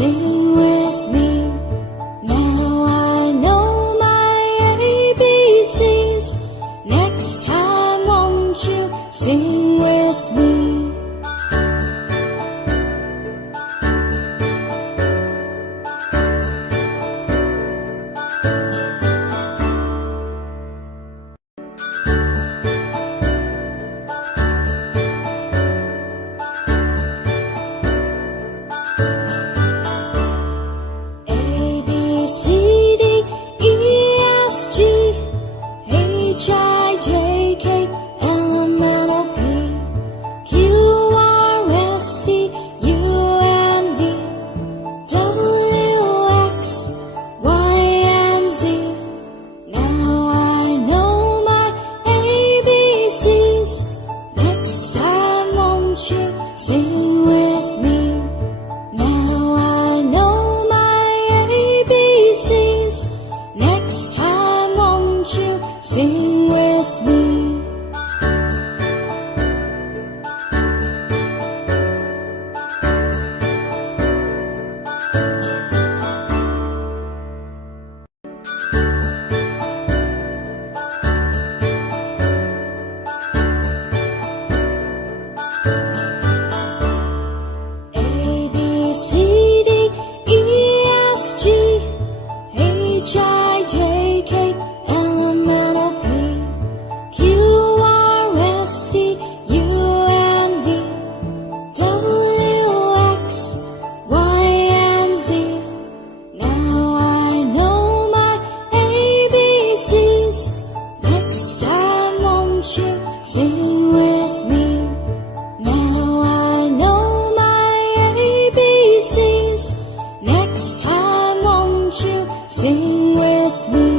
Sing with me. Now I know my ABCs. Next time won't you sing with me? Sing with me. Now I know my ABCs. Next time won't you sing with me? Sing with me. Now I know my ABCs. Next time won't you sing with me?